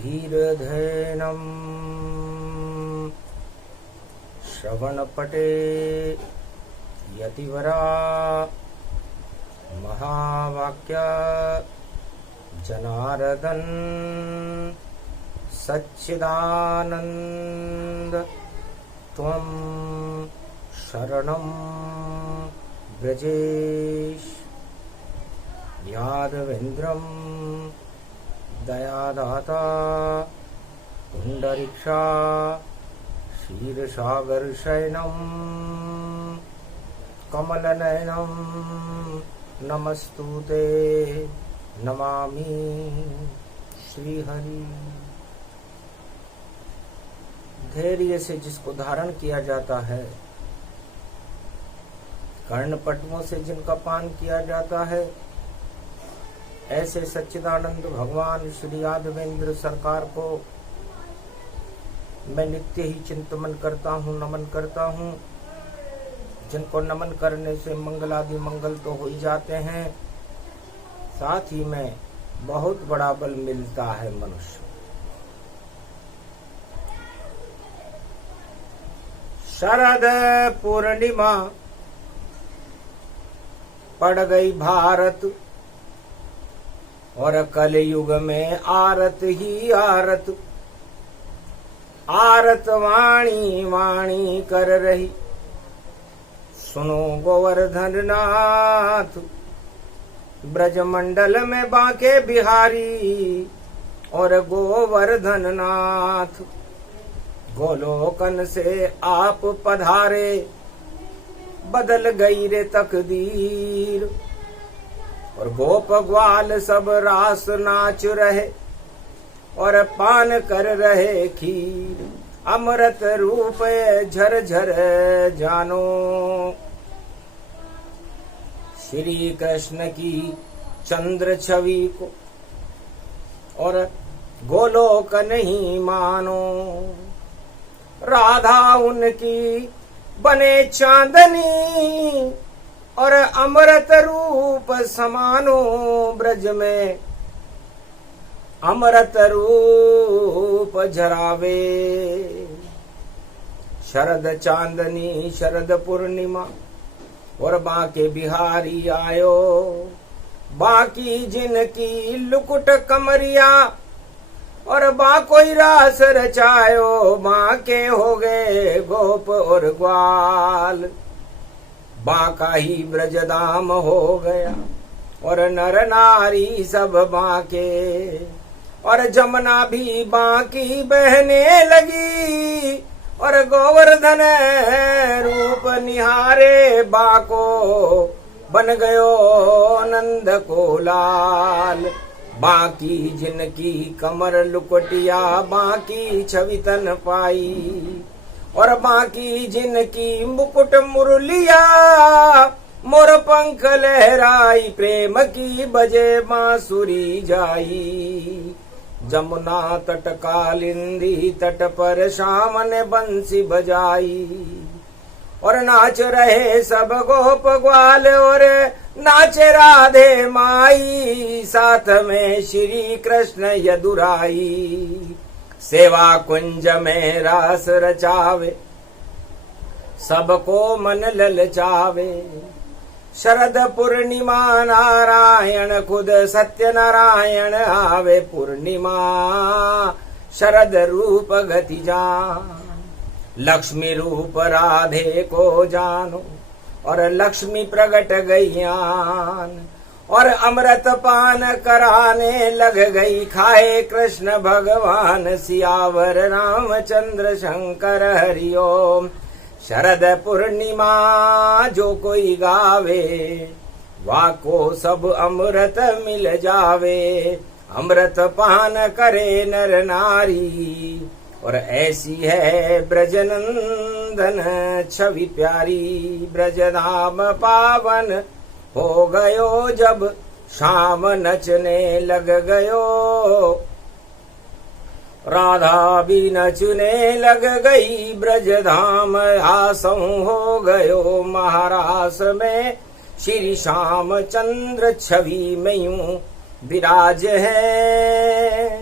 धीरधैनं श्रवणपटे यतिवरा महावाक्य जनार्दन सच्चिदानंद त्वं शरणं व्रजेश। यादवेन्द्रं दयादाता पुंडरीक्षा क्षीरसागरशयनं कमलनयनं नमस्तुते नमामि श्रीहरि। धैर्य से जिसको धारण किया जाता है, कर्णपटुओं से जिनका पान किया जाता है, ऐसे सच्चिदानंद भगवान श्री यादवेंद्र सरकार को मैं नित्य ही चिंतन करता हूँ, नमन करता हूँ। जिनको नमन करने से मंगलादि मंगल तो हो ही जाते हैं, साथ ही में बहुत बड़ा बल मिलता है मनुष्य। शरद पूर्णिमा पड़ गई भारत, और कलयुग में आरत ही आरत, आरत वाणी वाणी कर रही। सुनो गोवर्धन नाथ, ब्रजमंडल में बांके बिहारी और गोवर्धन नाथ, गोलोकन से आप पधारे, बदल गई रे तकदीर। और गोप ग्वाल सब रास नाच रहे और पान कर रहे खीर। अमृत रूप झर झर जानो, श्री कृष्ण की चंद्र छवि को, और गोलोक नहीं मानो। राधा उनकी बने चांदनी, और अमृत रूप समानो। ब्रज में अमृत रूप झरावे। शरद चांदनी शरद पूर्णिमा, और बांके बिहारी आयो। बाकी जिनकी लुकुट कमरिया, और बाकोई रास रचायो। बांके हो गए गोप और ग्वाल, बांका ही ब्रजधाम हो गया। और नर नारी सब बांके, और जमुना भी बांकी बहने लगी। और गोवर्धन रूप निहारे, बाको बन गयो नंद को लाल। बाकी जिनकी कमर लुकटिया, बाकी छवि तन पाई। और बाकी जिनकी मुकुट मुरलिया, मोर पंख लहराई। प्रेम की बजे बांसुरी जाई। जमुना तट कालिंदी तट पर शाम ने बंसी बजाई। और नाच रहे सब गोप ग्वाल, और नाचे राधे माई। साथ में श्री कृष्ण यदुराई। सेवा कुंज में रास रचावे, सबको मन ललचावे। शरद पूर्णिमा नारायण खुद सत्य नारायण आवे। पूर्णिमा शरद रूप गति जान, लक्ष्मी रूप राधे को जानो। और लक्ष्मी प्रगट गईयान, और अमृत पान कराने लग गई। खाए कृष्ण भगवान, सियावर रामचंद्र शंकर हरिओम। शरद पूर्णिमा जो कोई गावे, वाको सब अमृत मिल जावे। अमृत पान करे नर नारी, और ऐसी है ब्रजनंदन छवि प्यारी। ब्रजधाम पावन हो गयो जब, शाम नचने लग गयो। राधा भी नचने लग गई, ब्रजधाम आसों हो गयो। महारास में श्री श्याम चंद्र छवि में यूं विराज है।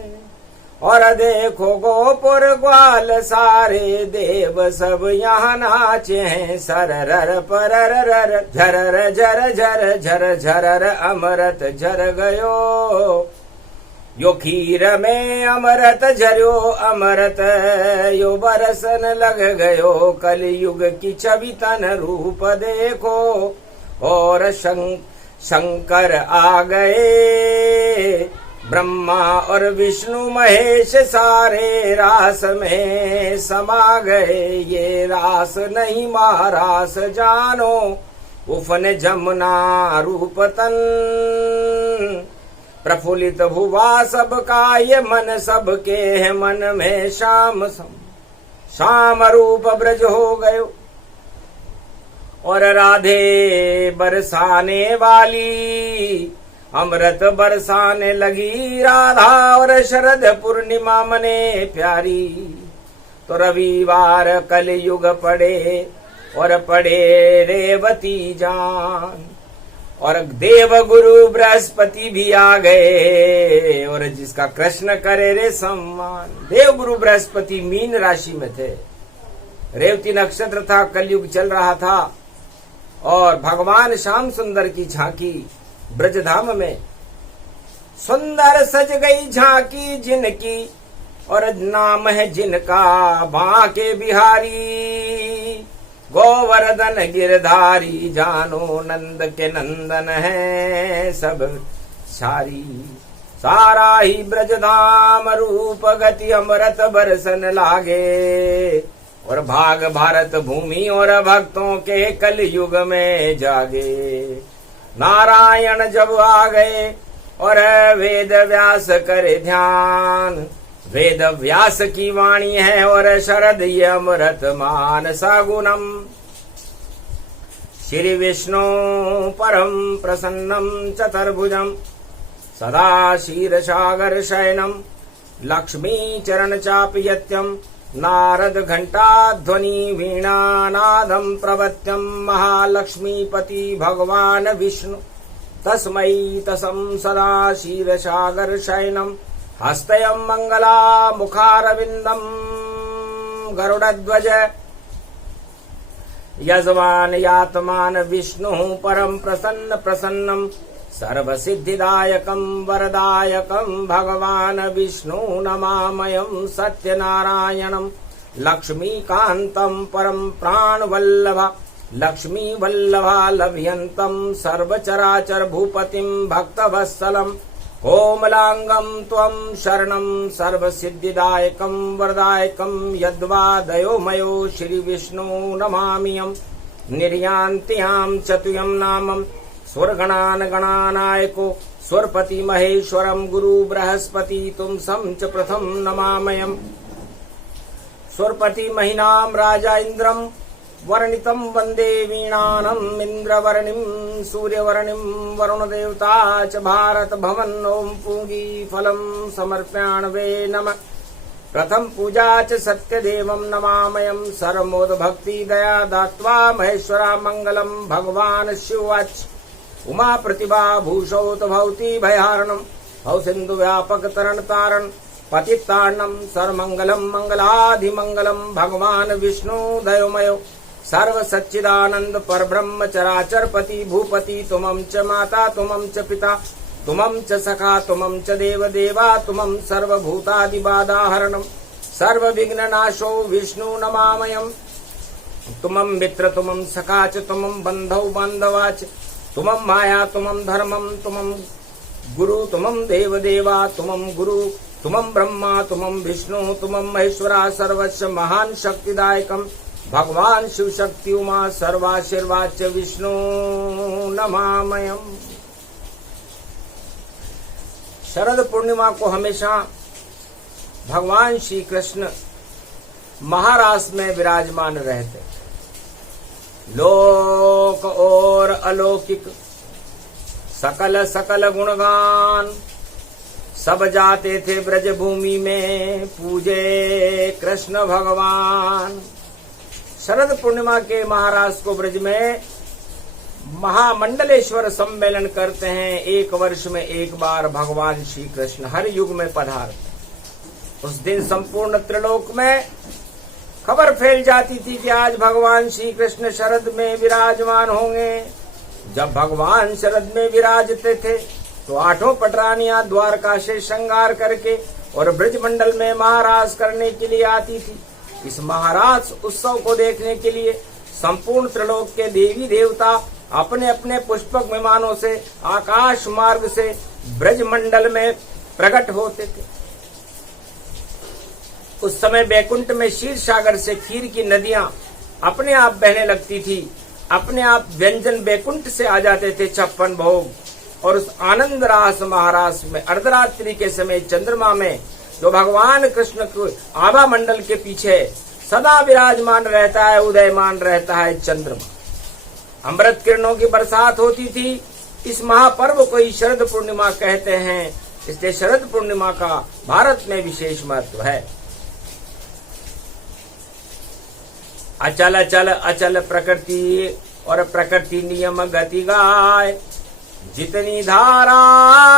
और देखो गोपुर ग्वाल सारे देव सब यहाँ नाचे हैं। सरर परर झरर झर झर झर झरर अमृत झर गयो। यो खीर में अमृत झर्यो अमृत यो बरसन लग गयो। कलयुग की छवि तन रूप देखो और शंकर आ गए। ब्रह्मा और विष्णु महेश सारे रास में समा गए। ये रास नहीं महारास जानो उफन जमुना रूप तन। प्रफुल्लित भुवा सबका ये मन सबके है मन में श्याम रूप ब्रज हो गयो। और राधे बरसाने वाली अमृत बरसाने लगी राधा। और शरद पूर्णिमा मने प्यारी। तो रविवार कलयुग पड़े और पड़े रेवती जान। और देव गुरु बृहस्पति भी आ गए और जिसका कृष्ण करे रे सम्मान। देव गुरु बृहस्पति मीन राशि में थे। रेवती नक्षत्र था, कलयुग चल रहा था और भगवान श्याम सुंदर की झांकी ब्रजधाम में सुंदर सज गई झांकी जिनकी। और नाम है जिनका बांके बिहारी। गोवर्धन गिरधारी जानो नंद के नंदन है सब सारी। सारा ही ब्रजधाम रूप गति अमृत बरसन लागे। और भाग भारत भूमि और भक्तों के कलयुग में जागे। नारायण जब आ गए और वेद व्यास करे ध्यान। वेद व्यास की वाणी है और शरद ये अमृत मानसा गुणम। श्री विष्णु परम प्रसन्नम चतुर्भुजम सदा क्षीरसागर शयनम। लक्ष्मी चरण चापयत्यम नारद घंटा ध्वनि वीणा नादम प्रवत्यम। महालक्ष्मीपति भगवान विष्णु तस्मै तसम सदा क्षीरसागर शयनम। हस्तयं मंगला मुखारविंदम गरुड़ध्वज। यजमान यातमान विष्णु परम प्रसन्न प्रसन्नम। सर्वसिद्धिदायकं वरदायकं भगवान विष्णु नमामयं सत्यनारायणं। लक्ष्मीकान्तं परम प्राणवल्लभा लक्ष्मी वल्लभा लभ्यन्तं सर्वचराचर भूपतिं भक्तवत्सलं। कोमलांगं त्वं शरणं सर्वसिद्धिदायकं वरदायकं। यद्वा दयोमयो श्री विष्णु नमाम्यहं। निर्यान्त्यां चतुयं नामं स्वर्गणान गणानायको। स्वरपति महेश्वरं गुरु बृहस्पति तुम सम च प्रथम नमामयम्। स्वरपति महिनां राजा इंद्रं वर्णितं वंदे वीणानम्। इंद्रवर्णिं सूर्यवर्णिं वरुणदेवता च भारत भवन। ओम पूगी फलं समर्पयाण्वे नमः। प्रथम पूजा च सत्यदेवं नमामयम्। सर्वमोद भक्ति दया दात्वा महेश्वरा मंगलम्। भगवान शिववाच उमा प्रतिभा भूषौत भवती भयारणम्। भव सिंधु व्यापक तरण तारण पतितारणम्। सर्वमंगलम् मंगलाधिमंगलम्। भगवान विष्णु दयोमयो सर्व सच्चिदानंद परब्रह्म चराचर पति भूपति। तुमं च माता तुमं च पिता तुमं च सखा तुमं च देव देवा। तुमं सर्वभूतादिबाधाहरणम् सर्वविघ्ननाशो विष्णु नमामयम्। तुमं मित्र तुमं सखा च तुमं बन्धौ बान्धवा च। तुमं माया तुमं धर्मं तुमं गुरु तुमं देव देवा। तुमं गुरु तुमं ब्रह्मा तुमं विष्णु तुमं महेश्वरा। सर्वस्य महान शक्तिदायकम् भगवान शिव शक्ति उमा सर्वाशीर्वाच विष्णु नमामयम्। शरद पूर्णिमा को हमेशा भगवान श्री कृष्ण महारास में विराजमान रहते। लोक और अलौकिक सकल सकल गुणगान सब जाते थे ब्रज भूमि में पूजे कृष्ण भगवान। शरद पूर्णिमा के महाराज को ब्रज में महामंडलेश्वर सम्मेलन करते हैं। एक वर्ष में एक बार भगवान श्री कृष्ण हर युग में पधारते। उस दिन संपूर्ण त्रिलोक में खबर फैल जाती थी कि आज भगवान श्री कृष्ण शरद में विराजमान होंगे। जब भगवान शरद में विराजते थे तो आठों पटरानियां द्वारका से श्रृंगार करके और ब्रजमंडल में महाराज करने के लिए आती थी। इस महाराज उत्सव को देखने के लिए संपूर्ण त्रिलोक के देवी देवता अपने अपने पुष्पक विमानों से आकाश मार्ग से ब्रजमंडल में प्रकट होते थे। उस समय बैकुंठ में क्षीर सागर से खीर की नदियां अपने आप बहने लगती थी। अपने आप व्यंजन बैकुंठ से आ जाते थे 56 भोग। और उस आनंद रास महारास में अर्धरात्रि के समय चंद्रमा में जो भगवान कृष्ण को आभा मंडल के पीछे सदा विराजमान रहता है, उदयमान रहता है चंद्रमा। अमृत किरणों की बरसात होती थी। इस महापर्व को ही शरद पूर्णिमा कहते हैं। इसलिए शरद पूर्णिमा का भारत में विशेष महत्व है। अचल अचल अचल प्रकृति और प्रकृति नियम गति गाय, जितनी धारा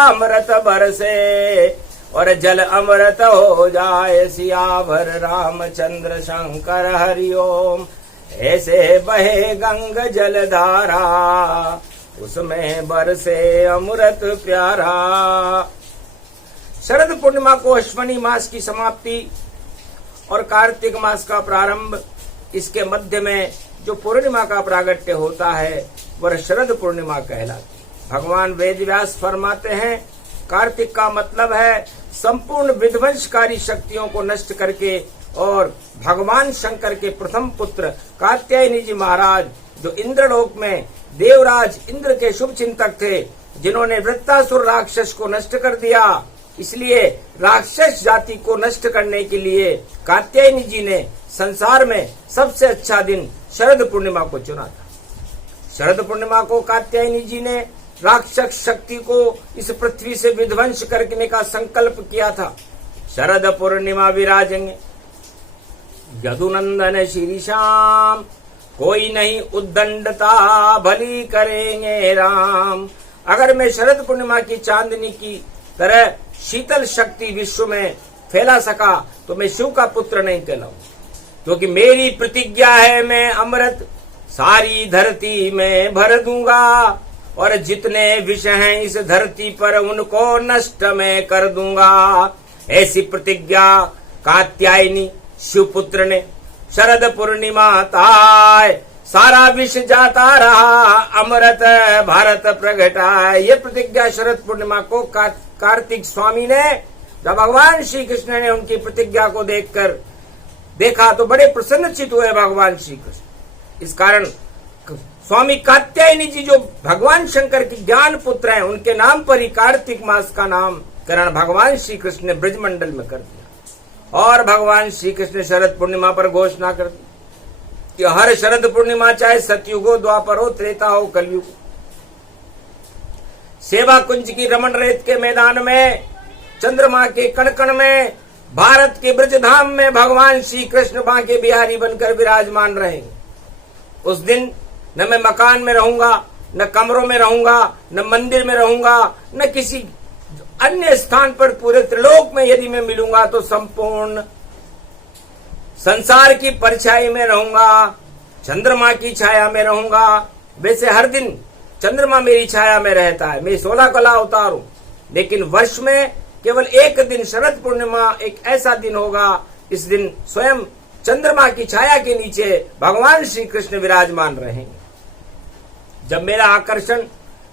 अमृत बरसे और जल अमृत हो जाए, सियावर रामचंद्र शंकर हरिओम। ऐसे बहे गंग जल धारा, उसमें बरसे अमृत प्यारा। शरद पूर्णिमा को अश्विनी मास की समाप्ति और कार्तिक मास का प्रारंभ, इसके मध्य में जो पूर्णिमा का प्रागट्य होता है वह शरद पूर्णिमा कहलाती है। भगवान वेद व्यास फरमाते हैं, कार्तिक का मतलब है संपूर्ण विध्वंसकारी शक्तियों को नष्ट करके, और भगवान शंकर के प्रथम पुत्र कात्यायनी जी महाराज जो इंद्रलोक में देवराज इंद्र के शुभ चिंतक थे, जिन्होंने वृत्तासुर राक्षस को नष्ट कर दिया। इसलिए राक्षस जाति को नष्ट करने के लिए कात्यायनी जी ने संसार में सबसे अच्छा दिन शरद पूर्णिमा को चुना था। शरद पूर्णिमा को कात्यायनी जी ने राक्षस शक्ति को इस पृथ्वी से विध्वंस करने का संकल्प किया था। शरद पूर्णिमा विराजेंगे यदुनंदन श्री श्याम, कोई नहीं उद्दंडता भली करेंगे राम। अगर मैं शरद पूर्णिमा की चांदनी की तरह शीतल शक्ति विश्व में फैला सका तो मैं शिव का पुत्र नहीं कहलाऊं, क्योंकि मेरी प्रतिज्ञा है मैं अमृत सारी धरती में भर दूंगा, और जितने विष हैं इस धरती पर उनको नष्ट मैं कर दूंगा। ऐसी प्रतिज्ञा कात्यायनी शिवपुत्र ने शरद पूर्णिमा ताय, सारा विष जाता रहा अमृत भारत प्रगटाय। ये प्रतिज्ञा शरद पूर्णिमा को कार्तिक स्वामी ने, जब भगवान श्री कृष्ण ने उनकी प्रतिज्ञा को देखा तो बड़े प्रसन्नचित हुए भगवान श्री कृष्ण। इस कारण स्वामी कात्यायनी जी जो भगवान शंकर के ज्ञान पुत्र हैं, उनके नाम पर ही कार्तिक मास का नामकरण भगवान श्री कृष्ण ने ब्रजमंडल में कर दिया। और भगवान श्री कृष्ण शरद पूर्णिमा पर घोषणा कर दी कि हर शरद पूर्णिमा, चाहे सतयुग हो, द्वापर हो, त्रेता हो, कलयुग, सेवा कुंज की रमण रेत के मैदान में, चंद्रमा के कण में, भारत के ब्रजधाम में भगवान श्री कृष्ण बांके बिहारी बनकर विराजमान रहेंगे। उस दिन न मैं मकान में रहूंगा, न कमरों में रहूंगा, न मंदिर में रहूंगा, न किसी अन्य स्थान पर। पूरे त्रिलोक में यदि मैं मिलूंगा तो संपूर्ण संसार की परछाई में रहूंगा, चंद्रमा की छाया में रहूंगा। वैसे हर दिन चंद्रमा मेरी छाया में रहता है, मैं 16 कला अवतार हूं, लेकिन वर्ष में केवल एक दिन शरद पूर्णिमा एक ऐसा दिन होगा, इस दिन स्वयं चंद्रमा की छाया के नीचे भगवान श्री कृष्ण विराजमान रहेंगे। जब मेरा आकर्षण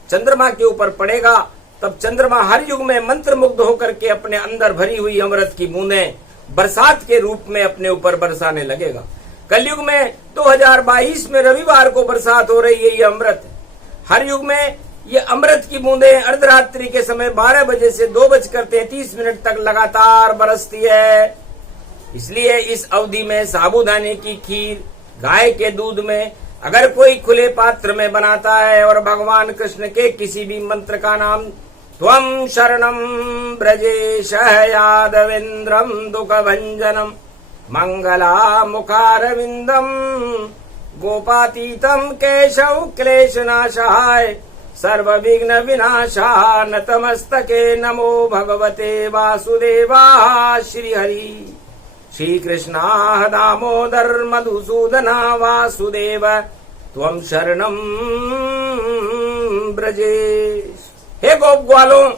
चंद्रमा के ऊपर पड़ेगा, तब चंद्रमा हर युग में मंत्र मुग्ध होकर के अपने अंदर भरी हुई अमृत की बूंदें बरसात के रूप में अपने ऊपर बरसाने लगेगा। कलयुग में 2022 में रविवार को बरसात हो रही है, ये अमृत। हर युग में ये अमृत की बूंदें अर्धरात्रि के समय 12 बजे से 2:33 तक लगातार बरसती है। इसलिए इस अवधि में साबूदाने की खीर गाय के दूध में अगर कोई खुले पात्र में बनाता है और भगवान कृष्ण के किसी भी मंत्र का नाम त्वं शरणं ब्रजेश यादवेन्द्रं दुःखभञ्जनं मंगला मुखारविंदम गोपातीतम केशव क्लेशनाशाय सर्वविघ्न विनाशा नतमस्तके नमो भगवते वासुदेवाय श्रीहरि श्रीकृष्णाः दामोदर मधुसूदना वासुदेव त्वं शरणं ब्रजेश। हे गोप ग्वालों,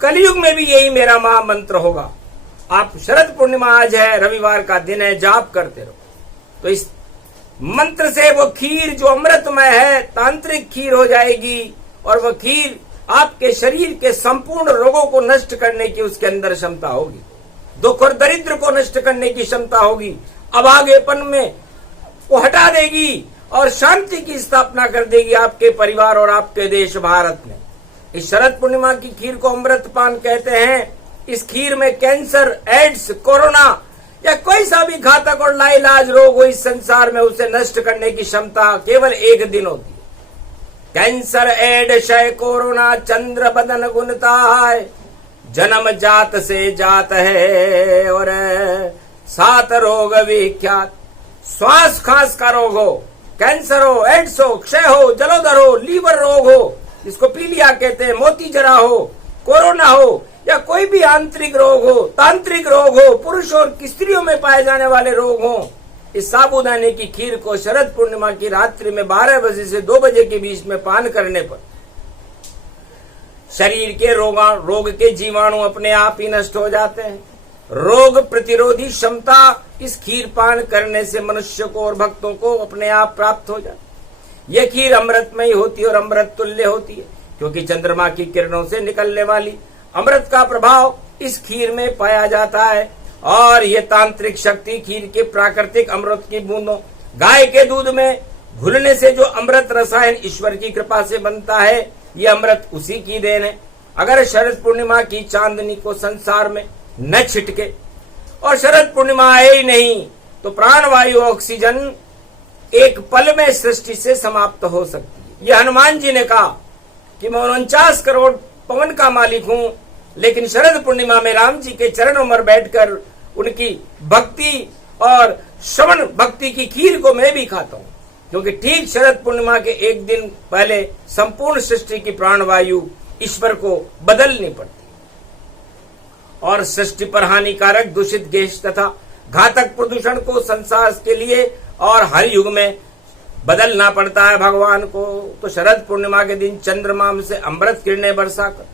कलयुग में भी यही मेरा महामंत्र होगा। आप शरद पूर्णिमा आज है, रविवार का दिन है, जाप करते रहो। तो इस मंत्र से वो खीर जो अमृतमय है तांत्रिक खीर हो जाएगी और वो खीर आपके शरीर के संपूर्ण रोगों को नष्ट करने की उसके अंदर क्षमता होगी, दुख और दरिद्र को नष्ट करने की क्षमता होगी, अभागेपन में वो हटा देगी और शांति की स्थापना कर देगी आपके परिवार और आपके देश भारत में। इस शरद पूर्णिमा की खीर को अमृतपान कहते हैं। इस खीर में कैंसर, एड्स, कोरोना या कोई सा भी घातक और लाइलाज रोग हो इस संसार में उसे नष्ट करने की क्षमता केवल एक दिन होती है। कैंसर, एड्स, क्षय, कोरोना चंद्र बदन गुणताय, जन्म जात से जात है और 7 रोग विख्यात। श्वास खांस का रोग हो, कैंसर हो, एड्स हो, क्षय हो, जलोदर हो, लीवर रोग हो जिसको पीलिया कहते हैं, मोती जरा हो, कोरोना हो या कोई भी आंतरिक रोग हो, तांत्रिक रोग हो, पुरुष और स्त्रियों में पाए जाने वाले रोग हो, इस साबूदाने की खीर को शरद पूर्णिमा की रात्रि में 12 बजे से 2 बजे के बीच में पान करने पर शरीर के रोग के जीवाणु अपने आप ही नष्ट हो जाते हैं। रोग प्रतिरोधी क्षमता इस खीर पान करने से मनुष्य को और भक्तों को अपने आप प्राप्त हो जाती। यह खीर अमृतमयी होती है और अमृत तुल्य होती है, क्योंकि चंद्रमा की किरणों से निकलने वाली अमृत का प्रभाव इस खीर में पाया जाता है। और ये तांत्रिक शक्ति खीर के प्राकृतिक अमृत की बूंदों, गाय के दूध में घुलने से जो अमृत रसायन ईश्वर की कृपा से बनता है, ये अमृत उसी की देन है। अगर शरद पूर्णिमा की चांदनी को संसार में न छिटके और शरद पूर्णिमा आए ही नहीं तो प्राणवायु ऑक्सीजन एक पल में सृष्टि से समाप्त हो सकती है। ये हनुमान जी ने कहा कि मैं 49 करोड़ पवन का मालिक हूं, लेकिन शरद पूर्णिमा में राम जी के चरणों में बैठकर उनकी भक्ति और श्रवण भक्ति की खीर को मैं भी खाता हूं, क्योंकि ठीक शरद पूर्णिमा के एक दिन पहले संपूर्ण सृष्टि की प्राणवायु ईश्वर को बदलनी पड़ती और सृष्टि पर हानिकारक दूषित गैस तथा घातक प्रदूषण को संसार के लिए और हर युग में बदलना पड़ता है भगवान को। तो शरद पूर्णिमा के दिन चंद्रमा से अमृत किरणें बरसाकर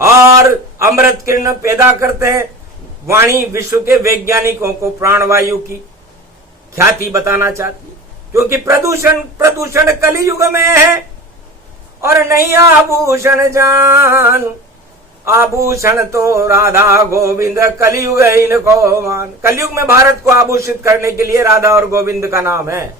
और अमृत किरण पैदा करते हैं। वाणी विश्व के वैज्ञानिकों को प्राणवायु की ख्याति बताना चाहती है, क्योंकि प्रदूषण कलियुग में है और नहीं आभूषण जान, आभूषण तो राधा गोविंद कलियुग इनको मान। कलयुग में भारत को आभूषित करने के लिए राधा और गोविंद का नाम है,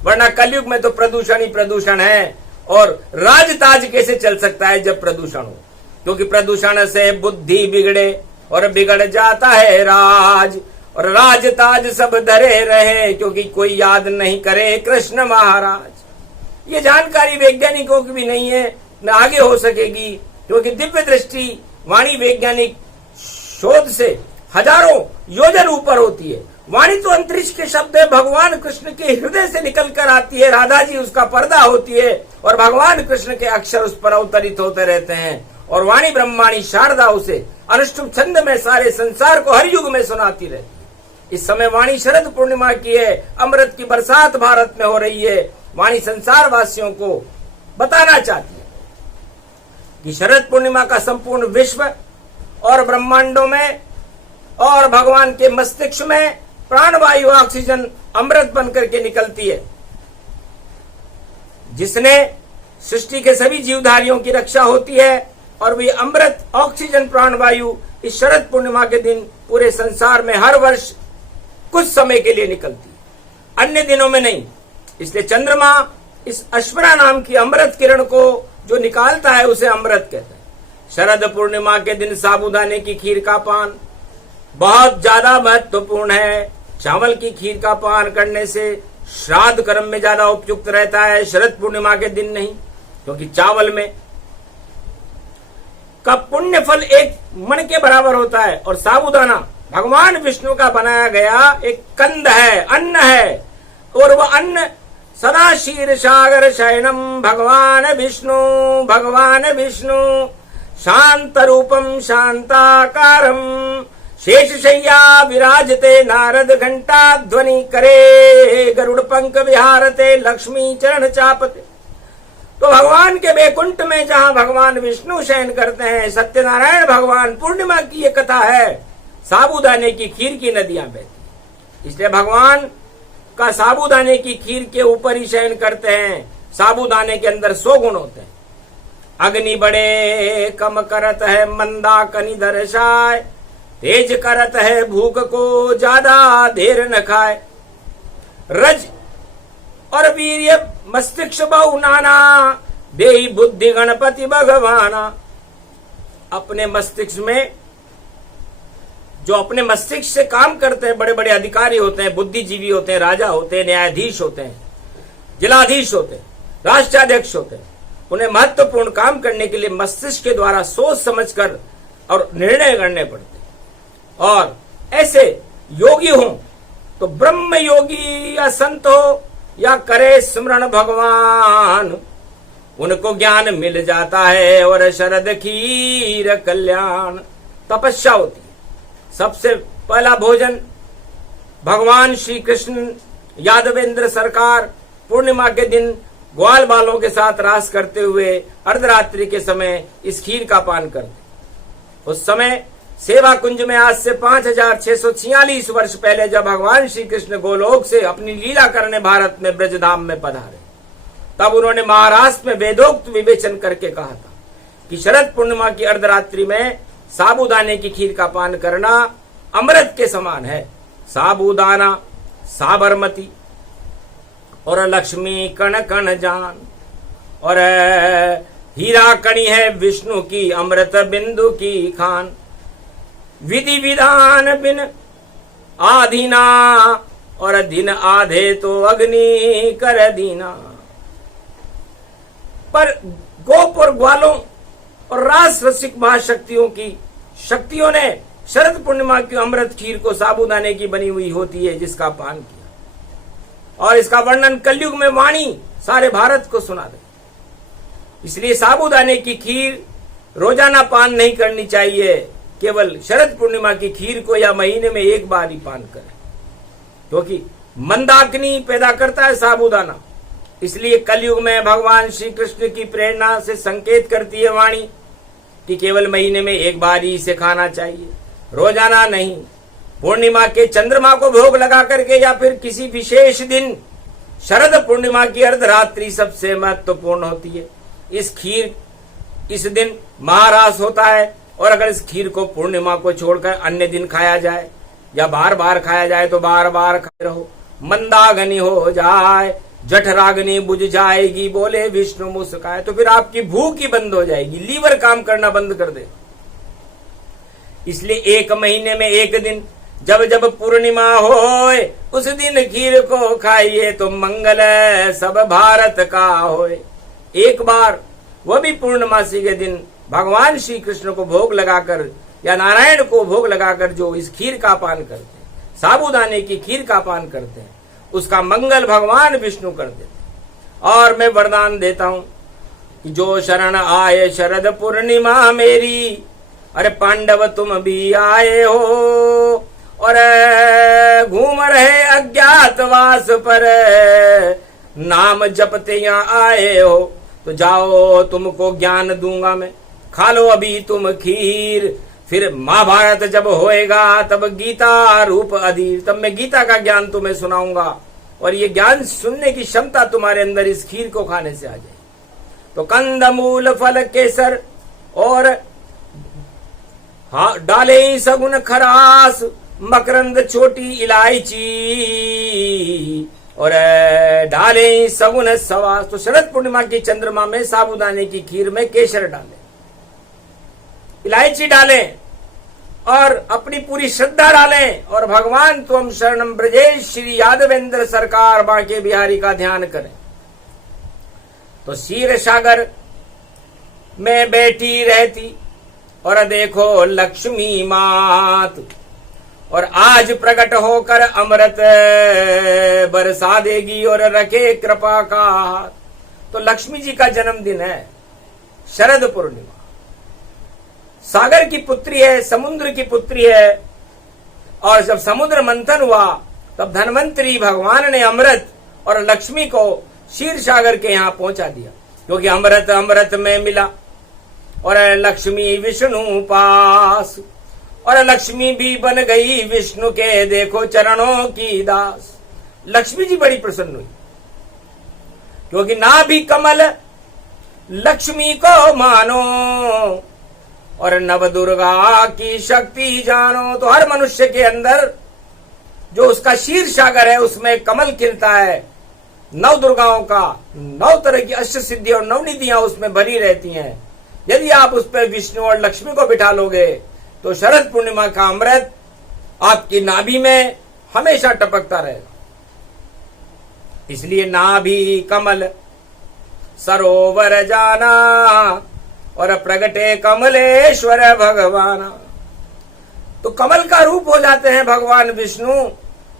वरना कलयुग में तो प्रदूषण ही प्रदूषण है। और राजताज कैसे चल सकता है जब प्रदूषण हो, क्योंकि प्रदूषण से बुद्धि बिगड़े और बिगड़ जाता है राज, और राजताज सब धरे रहे क्योंकि कोई याद नहीं करे कृष्ण महाराज। ये जानकारी वैज्ञानिकों की भी नहीं है, न आगे हो सकेगी, क्योंकि दिव्य दृष्टि वाणी वैज्ञानिक शोध से हजारों योजन ऊपर होती है। वाणी तो अंतरिक्ष के शब्द है, भगवान कृष्ण के हृदय से निकल कर आती है, राधा जी उसका पर्दा होती है और भगवान कृष्ण के अक्षर उस पर अवतरित होते रहते हैं। और वाणी ब्रह्माणी शारदा उसे अनुष्टुप छंद में सारे संसार को हर युग में सुनाती रहती है। इस समय वाणी शरद पूर्णिमा की है, अमृत की बरसात भारत में हो रही है। वाणी संसार वासियों को बताना चाहती है कि शरद पूर्णिमा का संपूर्ण विश्व और ब्रह्मांडों में और भगवान के मस्तिष्क में प्राणवायु ऑक्सीजन अमृत बनकर के निकलती है, जिसने सृष्टि के सभी जीवधारियों की रक्षा होती है। और वे अमृत ऑक्सीजन प्राणवायु इस शरद पूर्णिमा के दिन पूरे संसार में हर वर्ष कुछ समय के लिए निकलती है, अन्य दिनों में नहीं। इसलिए चंद्रमा इस अश्वरा नाम की अमृत किरण को जो निकालता है उसे अमृत कहते हैं। शरद पूर्णिमा के दिन साबूदाने की खीर का पान बहुत ज्यादा महत्वपूर्ण है। चावल की खीर का पान करने से श्राद्ध कर्म में ज्यादा उपयुक्त रहता है, शरद पूर्णिमा के दिन नहीं, क्योंकि चावल में का पुण्य फल एक मन के बराबर होता है। और साबूदाना भगवान विष्णु का बनाया गया एक कंद है, अन्न है, और वह अन्न सदा क्षीर सागर शयनम भगवान विष्णु शांत रूपम शांताकारम शेषशय्या विराजते नारद घंटा ध्वनि करे गरुड़ पंख विहारते लक्ष्मी चरण चापते। तो भगवान के वैकुंठ में जहां भगवान विष्णु शयन करते हैं, सत्यनारायण भगवान, पूर्णिमा की ये कथा है, साबूदाने की खीर की नदियां बहती, इसलिए भगवान का साबूदाने की खीर के ऊपर ही शयन करते हैं। साबूदाने के अंदर 100 गुण होते हैं। अग्नि बड़े कम करत है मंदा कनि दर्शाय, तेज करत है भूख को ज्यादा देर न खाए। रज और वीर्य मस्तिष्क बहु नाना, देई बुद्धि गणपति भगवाना। अपने मस्तिष्क में, जो अपने मस्तिष्क से काम करते हैं, बड़े बड़े अधिकारी होते हैं, बुद्धिजीवी होते हैं, राजा होते हैं, न्यायाधीश होते हैं, जिलाधीश होते हैं, राष्ट्राध्यक्ष होते हैं, उन्हें महत्वपूर्ण काम करने के लिए मस्तिष्क के द्वारा सोच समझकर और निर्णय करने पड़ते हैं। और ऐसे योगी हों तो ब्रह्म योगी या संत हो या करे स्मरण भगवान, उनको ज्ञान मिल जाता है और शरद खीर कल्याण। तपस्या होती है। सबसे पहला भोजन भगवान श्री कृष्ण यादवेंद्र सरकार पूर्णिमा के दिन ग्वाल बालों के साथ रास करते हुए अर्धरात्रि के समय इस खीर का पान करते। उस समय सेवा कुंज में आज से 5646 वर्ष पहले जब भगवान श्री कृष्ण गोलोक से अपनी लीला करने भारत में ब्रजधाम में पधारे, तब उन्होंने महाराष्ट्र में वेदोक्त विवेचन करके कहा था कि शरद पूर्णिमा की अर्धरात्रि में साबूदाने की खीर का पान करना अमृत के समान है। साबूदाना साबरमती और लक्ष्मी कण कण जान, और हीरा कणी है विष्णु की अमृत बिंदु की खान। विधि विधान बिन आधीना, और दिन आधे तो अग्नि कर दीना। पर गोप और ग्वालों और रास रसिक शक्तियों ने शरद पूर्णिमा की अमृत खीर को साबूदाने की बनी हुई होती है जिसका पान किया, और इसका वर्णन कलयुग में वाणी सारे भारत को सुना दे। इसलिए साबूदाने की खीर रोजाना पान नहीं करनी चाहिए, केवल शरद पूर्णिमा की खीर को या महीने में एक बार ही पान करें, क्योंकि मंदाग्नि पैदा करता है साबूदाना। इसलिए कलयुग में भगवान श्री कृष्ण की प्रेरणा से संकेत करती है वाणी कि केवल महीने में एक बार ही इसे खाना चाहिए, रोजाना नहीं। पूर्णिमा के चंद्रमा को भोग लगा करके या फिर किसी विशेष दिन, शरद पूर्णिमा की अर्धरात्रि सबसे महत्वपूर्ण होती है। इस दिन महारास होता है, और अगर इस खीर को पूर्णिमा को छोड़कर अन्य दिन खाया जाए या बार बार खाया जाए तो बार बार खाते रहो। मंदाग्नि हो जाए जठराग्नि बुझ जाएगी, बोले विष्णु मुस्काए, तो फिर आपकी भूख ही बंद हो जाएगी, लीवर काम करना बंद कर दे। इसलिए एक महीने में एक दिन जब जब पूर्णिमा होए, उस दिन खीर को खाइए तो मंगल सब भारत का होए। एक बार, वह भी पूर्णमासी के दिन, भगवान श्री कृष्ण को भोग लगाकर या नारायण को भोग लगाकर जो इस खीर का पान करते हैं, साबूदाने की खीर का पान करते हैं, उसका मंगल भगवान विष्णु कर देते हैं। और मैं वरदान देता हूं कि जो शरण आए शरद पूर्णिमा मेरी, अरे पांडव तुम भी आए हो, और घूम रहे अज्ञातवास पर, नाम जपते यहाँ आए हो, तो जाओ तुमको ज्ञान दूंगा मैं, खा लो अभी तुम खीर, फिर महाभारत जब होएगा तब गीता रूप अधीर, तब मैं गीता का ज्ञान तुम्हें सुनाऊंगा, और ये ज्ञान सुनने की क्षमता तुम्हारे अंदर इस खीर को खाने से आ जाए। तो कंद मूल फल केसर और डाले सगुन खरास, मकरंद छोटी इलायची, और डाले सगुन सवास। तो शरद पूर्णिमा की चंद्रमा में साबूदाने की खीर में केसर डालें, इलायची डालें, और अपनी पूरी श्रद्धा डालें, और भगवान तुम शरणम ब्रजेश श्री यादवेंद्र सरकार बांके बिहारी का ध्यान करें। तो क्षीर सागर में बैठी रहती, और देखो लक्ष्मी मात, और आज प्रकट होकर अमृत बरसा देगी और रखे कृपा का हाथ। तो लक्ष्मी जी का जन्मदिन है, शरद पूर्णिमा। सागर की पुत्री है, समुद्र की पुत्री है। और जब समुद्र मंथन हुआ तब धन्वंतरी भगवान ने अमृत और लक्ष्मी को क्षीर सागर के यहां पहुंचा दिया, क्योंकि अमृत अमृत में मिला और लक्ष्मी विष्णु पास। और लक्ष्मी भी बन गई विष्णु के देखो चरणों की दास। लक्ष्मी जी बड़ी प्रसन्न हुई, क्योंकि नाभि कमल लक्ष्मी को मानो और नव दुर्गा की शक्ति जानो। तो हर मनुष्य के अंदर जो उसका क्षीर सागर है उसमें कमल खिलता है। नव दुर्गाओं का 9 तरह की अष्ट सिद्धि और नवनिधियां उसमें भरी रहती हैं। यदि आप उस पर विष्णु और लक्ष्मी को बिठा लोगे तो शरद पूर्णिमा का अमृत आपकी नाभि में हमेशा टपकता रहेगा। इसलिए नाभि कमल सरोवर जाना और प्रगटे कमलेश्वर भगवाना। तो कमल का रूप हो जाते हैं भगवान विष्णु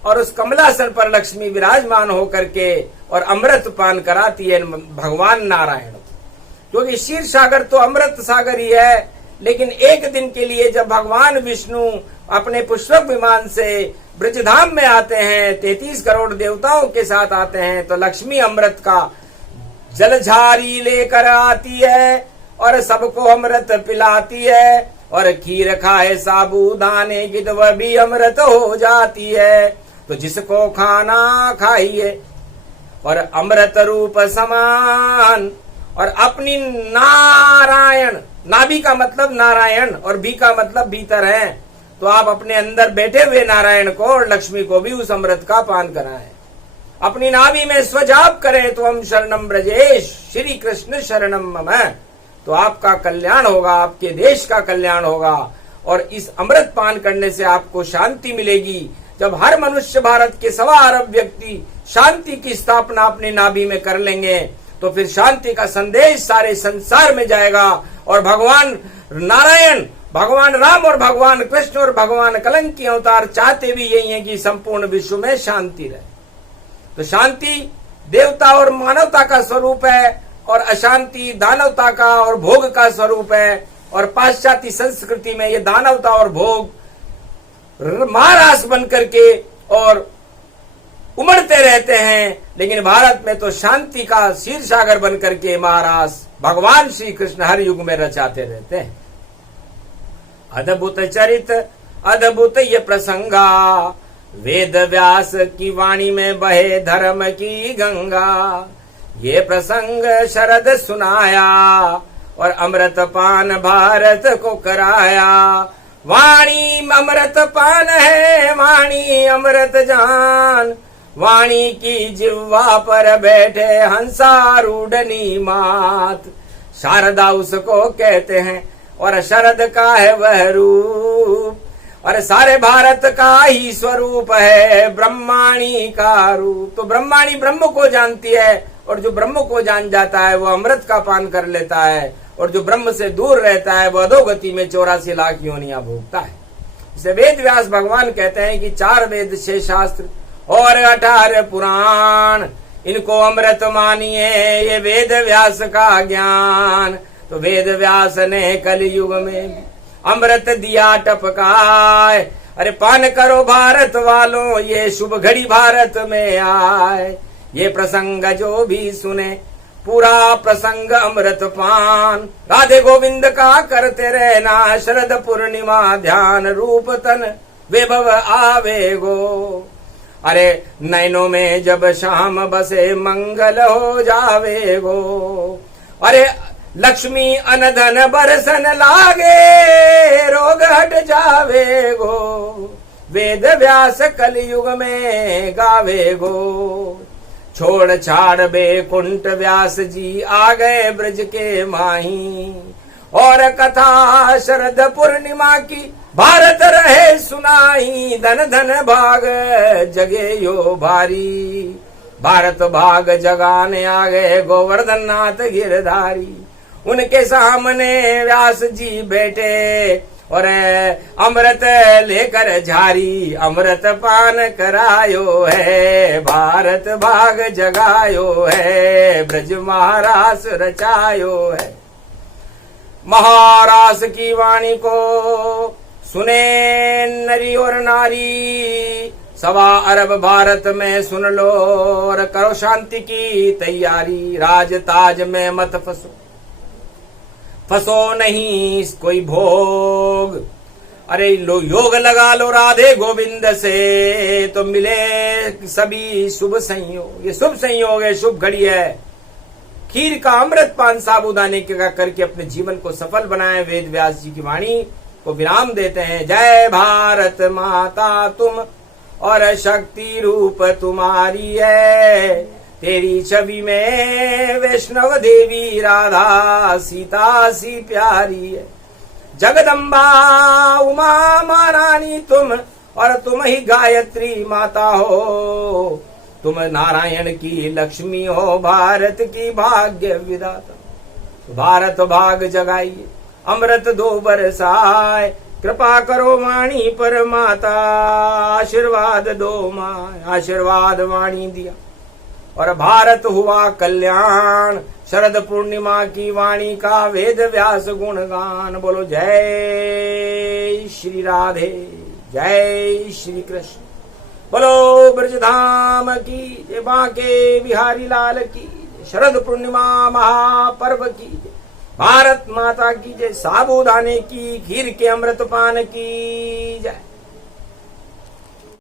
और उस कमलासन पर लक्ष्मी विराजमान होकर के और अमृत पान कराती है भगवान नारायण। क्योंकि क्षीर सागर तो अमृत सागर ही है, लेकिन एक दिन के लिए जब भगवान विष्णु अपने पुष्पक विमान से ब्रजधाम में आते हैं, 33 करोड़ देवताओं के साथ आते हैं, तो लक्ष्मी अमृत का जलझारी लेकर आती है और सबको अमृत पिलाती है। और खीर खाए साबूदाने की तो वह भी अमृत हो जाती है। तो जिसको खाना खाइए और अमृत रूप समान। और अपनी नारायण, नाभि का मतलब नारायण और भी का मतलब भीतर है, तो आप अपने अंदर बैठे हुए नारायण को और लक्ष्मी को भी उस अमृत का पान कराएं। अपनी नाभि में स्वजाप करें तो हम शरणम ब्रजेश श्री कृष्ण शरणम मम। तो आपका कल्याण होगा, आपके देश का कल्याण होगा। और इस अमृत पान करने से आपको शांति मिलेगी। जब हर मनुष्य भारत के 1.25 अरब व्यक्ति शांति की स्थापना अपनी नाभि में कर लेंगे तो फिर शांति का संदेश सारे संसार में जाएगा। और भगवान नारायण, भगवान राम और भगवान कृष्ण और भगवान कलंकी अवतार चाहते भी यही है कि संपूर्ण विश्व में शांति रहे। तो शांति देवता और मानवता का स्वरूप है और अशांति दानवता का और भोग का स्वरूप है। और पाश्चात्य संस्कृति में ये दानवता और भोग महारास बन करके और उमड़ते रहते हैं, लेकिन भारत में तो शांति का क्षीर सागर बन करके महारास भगवान श्री कृष्ण हर युग में रचाते रहते हैं। अद्भुत चरित अद्भुत ये प्रसंगा, वेद व्यास की वाणी में बहे धर्म की गंगा। ये प्रसंग शरद सुनाया और अमृत पान भारत को कराया। वाणी अमृत पान है, वाणी अमृत जान। वाणी की जिह्वा पर बैठे हंसारूढ़नी मात। शारदा उसको कहते हैं और शरद का है वह रूप। और सारे भारत का ही स्वरूप है ब्रह्माणी का रूप। तो ब्रह्माणी ब्रह्म को जानती है और जो ब्रह्म को जान जाता है वो अमृत का पान कर लेता है। और जो ब्रह्म से दूर रहता है वो अधोगति में 84 लाख योनियां भोगता है। इसे वेद व्यास भगवान कहते हैं कि 4 वेद 6 शास्त्र और 18 पुराण, इनको अमृत मानिए, ये वेद व्यास का ज्ञान। तो वेद व्यास ने कलयुग में अमृत दिया टपकाए। अरे पान करो भारत वालों, ये शुभ घड़ी भारत में आए। ये प्रसंग जो भी सुने पूरा प्रसंग अमृत पान। राधे गोविंद का करते रहना, शरद पूर्णिमा ध्यान रूप तन वैभव आवेगो। अरे नैनों में जब शाम बसे मंगल हो जावेगो। अरे लक्ष्मी अनधन बरसन लागे, रोग हट जावेगो। वेद व्यास कलयुग में गावेगो। छोड़ छाड़ बेकुंठ व्यास जी आ गए ब्रज के माही। और कथा शरद पूर्णिमा की भारत रहे सुनाई। धन धन भाग जगे यो भारी। भारत भाग जगाने आ गए गोवर्धन नाथ गिरधारी। उनके सामने व्यास जी बैठे और अमृत लेकर झारी अमृत पान करायो है, भारत भाग जगायो है, ब्रज महारास रचायो है। महारास की वाणी को सुने नरी और नारी, 1.25 अरब भारत में सुन लो और करो शांति की तैयारी। राज ताज में मत फंसो, फंसो नहीं कोई भोग। अरे लो योग लगा लो राधे गोविंद से, तो मिले सभी शुभ संयोग। ये शुभ संयोग है, शुभ घड़ी है। खीर का अमृत पान साबूदाने का करके अपने जीवन को सफल बनाए। वेद व्यास जी की वाणी को विराम देते हैं। जय भारत माता तुम और शक्ति रूप तुम्हारी है, तेरी छवि में वैष्णव देवी राधा सीता सी प्यारी है। जगदम्बा उमा महारानी तुम और तुम ही गायत्री माता हो, तुम नारायण की लक्ष्मी हो, भारत की भाग्य विधाता। भारत भाग जगाइए, अमृत दो बरसाए, कृपा करो वाणी पर माता, आशीर्वाद दो माँ। आशीर्वाद वाणी दिया और भारत हुआ कल्याण। शरद पूर्णिमा की वाणी का वेद व्यास गुणगान। बोलो जय श्री राधे, जय श्री कृष्ण। बोलो ब्रजधाम की जय, बांके बिहारी लाल की जय, शरद पूर्णिमा महापर्व की जय, भारत माता की जय, साबूदाने की खीर के अमृत पान की जय।